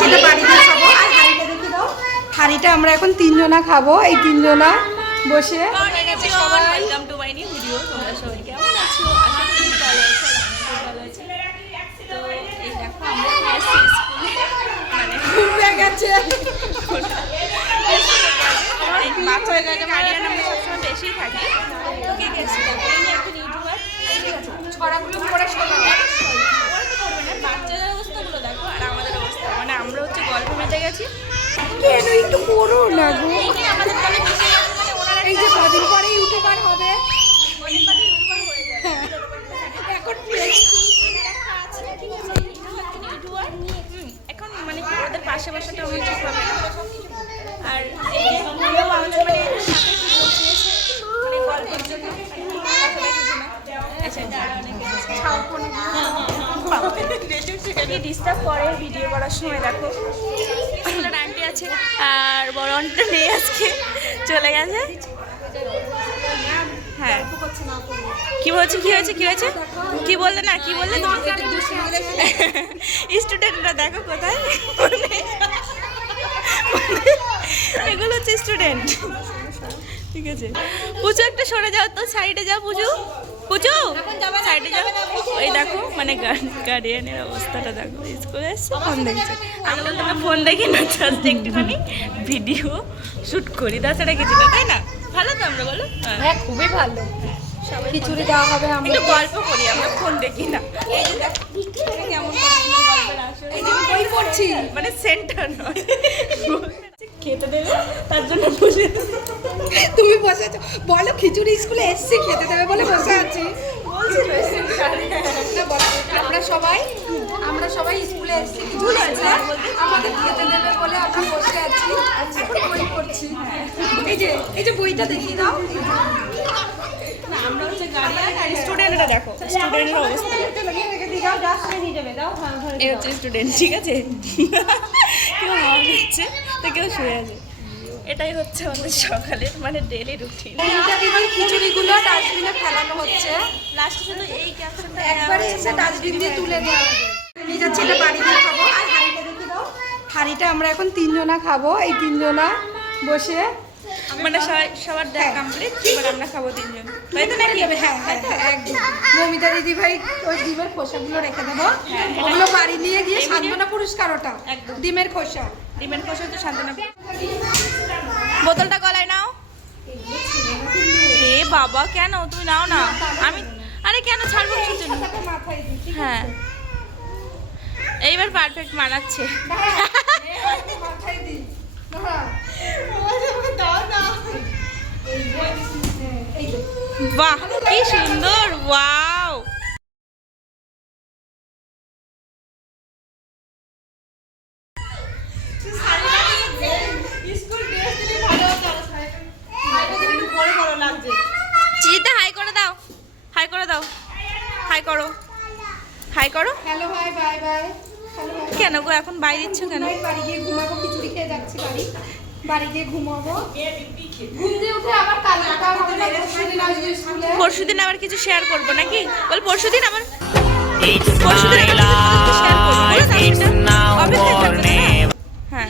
ছেলে বাড়ি দিয়ে খাবো। আর হাঁড়িটা দেখি দাও, হাঁড়িটা আমরা এখন 3 জনা খাবো, এই 3 জনা বসে। সবাই welcome to my new video. তোমরা সবাই কেমন আছো? আশা করি ভালো আছো, ভালো আছি। তো এই দেখো আমরা আসছি স্কুলে, মানে ঘুরে গেছে এই বাচ্চা হয়ে গেছে। মারিয়ান আমরা সবসময় বেশি থাকি। ওকে গেছি দেখো, এই একটা ইউটিউবার ছড়াগুলো পড়ে শোনা ওরা তো করবে না। বাচ্চাদের অবস্থাগুলো দেখো আর আমাদের অবস্থা, মানে আমরা হচ্ছে গল্প মেতে গেছি। কেন একটু পড়ো না গো। এই নিয়ে আমাদের তাহলে মিশে গেছে, মানে ওনারা এই যে কদিন পরে ইউটিউবার হবে কদিন বাদে ইউটিউবার হয়ে যাবে। এখন। এখন মানে ওদের পাশে বসাটা অনেক ঠিক হবে। আর এই যে আমাদের মানে সাথে একটু বসিয়েছে, মানে গল্পের জন্য ডিস্টার্ব করে ভিডিও করার সময়। দেখো আন্টি আছে আর বড় আন্টি নেই, আজকে চলে গেছে। হ্যাঁ কি বলছে, কি হয়েছে, কি হয়েছে, কি বললে না, কি বললে তুমি? স্টুডেন্টরা দেখো কোথায়, এগুলো হচ্ছে স্টুডেন্ট। ঠিক আছে পুজো একটা সরে যাও তো, সাইডে যাও পুজো, পুজো সাইডে যাও। ওই দেখো মানে গার্ডিয়ানের অবস্থাটা দেখো, স্কুলে এসছে ফোন দেখছে। আমি বললাম ফোন দেখি না, জাস্ট একটুখানি ভিডিও শ্যুট করি, তাছাড়া কিছু না, তাই না? ভালো তো আমরা, বলো? হ্যাঁ খুবই ভালো। খিচুড়ি দেওয়া হবে, আমরা একটু গল্প করি, আমরা ফোন দেখি না। এই যে দেখো কেমন গল্পের আসলে, এই যে আমি বই পড়ছি, মানে সেন্টার নয়, খেতে দেবে তার জন্য বসে। তুমি বসে আছো, বলো খিচুড়ি স্কুলে এসছি খেতে দেবে বলে বসে আছি। না, বলো, আমরা সবাই স্কুলে এসছি খিচুড়ি আছে, আমাদের খেতে দেবে বলে আমরা বসে আছি, এখন বই পড়ছি। এই যে বইটা দেখিয়ে দাও। না আমরা হচ্ছে গার্ডিয়ান আর স্টুডেন্টরা দেখো, স্টুডেন্টের অবস্থা এই হচ্ছে স্টুডেন্ট। ঠিক আছে কেউ হাওয়া দিচ্ছে তো কেউ শুয়ে আছে। এটাই হচ্ছে আমাদের সকালের মানে ডেলি রুটিন। দিদির খিচুড়িগুলো ডাস্টবিনে ফেলানো হচ্ছে, লাস্টে শুধু এই ক্যাপশনটা একবারে এসে ডাস্টবিন দিয়ে তুলে দেওয়া হবে। নিজের ছেলে বাড়ি দিয়ে খাবো। আর হাঁড়িটা দেখি দাও, হাঁড়িটা আমরা এখন 3 জনা খাবো, এই 3 জনা বসে, মানে সবার দেখ কমপ্লিট, এবার আমরা খাবো 3 জন, তাই তো নাকি? হ্যাঁ হ্যাঁ একদম। মমিতা দিদি ভাই ওই ডিমের খোসাগুলো রেখে দেবো, ওগুলো বাড়ি নিয়ে গিয়ে সান্ত্বনা পুরস্কার, ওটা ডিমের খোসা, ডিমের খোসা তো শান্তনা। বোতলটা গলায় নাও। এ বাবা কেন তুমি নাও না, আমি আরে কেন ছাড়বো কিসের জন্য? হ্যাঁ এইবার পারফেক্ট মানাচ্ছে। বাহ কি সুন্দর, ওয়াও। চিঠিতে হাই করে দাও, হাই করে দাও, হাই করো, হাই করো। হ্যালো ভাই, বাই বাই। কেন গো এখন বাই দিচ্ছ কেন? বাড়ি গিয়ে ঘুমাবো, খিচুড়ি খেয়ে যাচ্ছি বাড়ি গিয়ে ঘুমাবো। ঘুম দিয়ে উঠে আবার কালটা হবে না, পরশুদিন আসবে স্কুলে। পরশুদিন আবার কিছু শেয়ার করবো নাকি? বল পরশুদিন আবার হ্যাঁ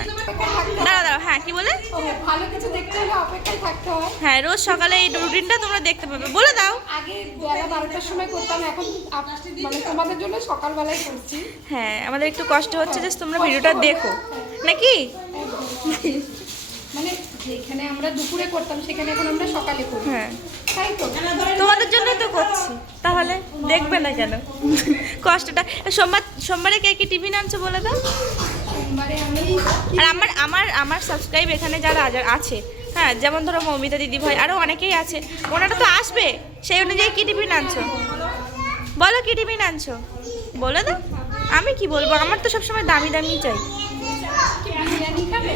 দাঁড়া দাঁড়া, হ্যাঁ কি বলে? ভালো কিছু দেখতে হলে অপেক্ষায় থাকতে হয়। হ্যাঁ রোজ সকালে এই রুটিনটা তোমরা দেখতে পাবে, বলে দাও। আগে বেলা 12টার সময় করতাম, এখন মানে তোমাদের জন্য সকালবেলায় করছি। হ্যাঁ আমাদের একটু কষ্ট হচ্ছে যে তোমরা ভিডিওটা দেখো নাকি, মানে যেখানে আমরা দুপুরে করতাম সেখানে এখন আমরা সকালে করি। হ্যাঁ তাই তো, তোমাদের জন্যই তো করছি, তাহলে দেখবে না কেন কষ্টটা? সোমবারে কে কি টিফিন আনছো বলে দাও। সোমবারে আমি আর আমার সাবস্ক্রাইব এখানে যারা আছে, হ্যাঁ যেমন ধরো মৌমিতা দিদি ভাই আরও অনেকেই আছে, ওনারা তো আসবে, সেই অনুযায়ী কি টিফিন আনছো বলো, কি টিফিন আনছো বলে দাও। আমি কি বলবো, আমার তো সবসময় দামি দামি চাই। বিরিয়ানি খাবে?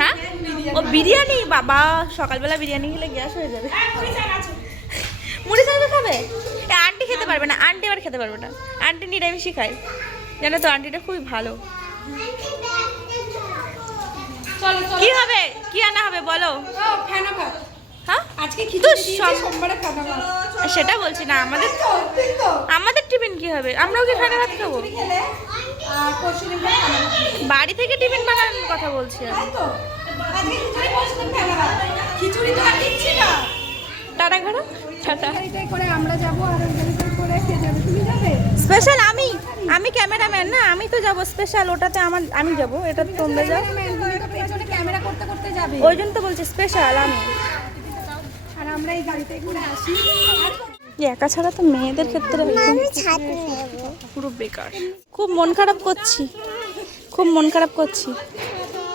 হ্যাঁ ও বিরিয়ানি, বাবা সকালবেলা বিরিয়ানি খেলে গ্যাস হয়ে যাবে। মুড়ি চাল খাবে? আন্টি খেতে পারবে না, আন্টি আবার খেতে পারবে না, আন্টি নিরামিষই খায়, জানো তো আন্টিটা খুবই ভালো। কি হবে, কি আনা হবে বলো? ফেনা ভাত। হ্যাঁ আজকে খিচুড়ি দিয়েছে, সোমবারে ফেনা ভাত। সেটা বলছি না, আমাদের টিফিন কি হবে, আমরাও কি ফেনা ভাত খাবো? খেলে আর পরশুদিন ফেনা ভাত। বাড়ি থেকে টিফিন বানানোর কথা বলছি আমি। তাই তো আজকে খিচুড়ি প্রস্তুত ক্যামেরা খিচুড়ি তো আর দিচ্ছি না টাটা করো, টাটা। গাড়িটাই করে আমরা যাবো আর ওই গাড়িটাই করে কে যাবে তুমি যাবে স্পেশাল আমি ক্যামেরাম্যান না, আমি তো যাব স্পেশাল, ওটাতে আমি যাব, এটা তোমরা যাও। তুমি তো পেছনে ক্যামেরা করতে করতে যাবে ওই জন্য তো বলছি স্পেশাল আমি। আর আমরা এই গাড়িতে করে আসি একা ছাড়া তো মেয়েদের ক্ষেত্রে পুরো বেকার। খুব মন খারাপ করছি, খুব মন খারাপ করছি,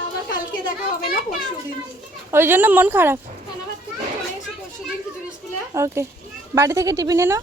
আবার কালকে দেখা হবে না পরশুদিন ওই জন্য মন খারাপ। খানাবাদ থেকে চলে এসে পরশুদিন খিচুড়ি স্কুলে ওকে, বাড়ি থেকে টিফিন এনো।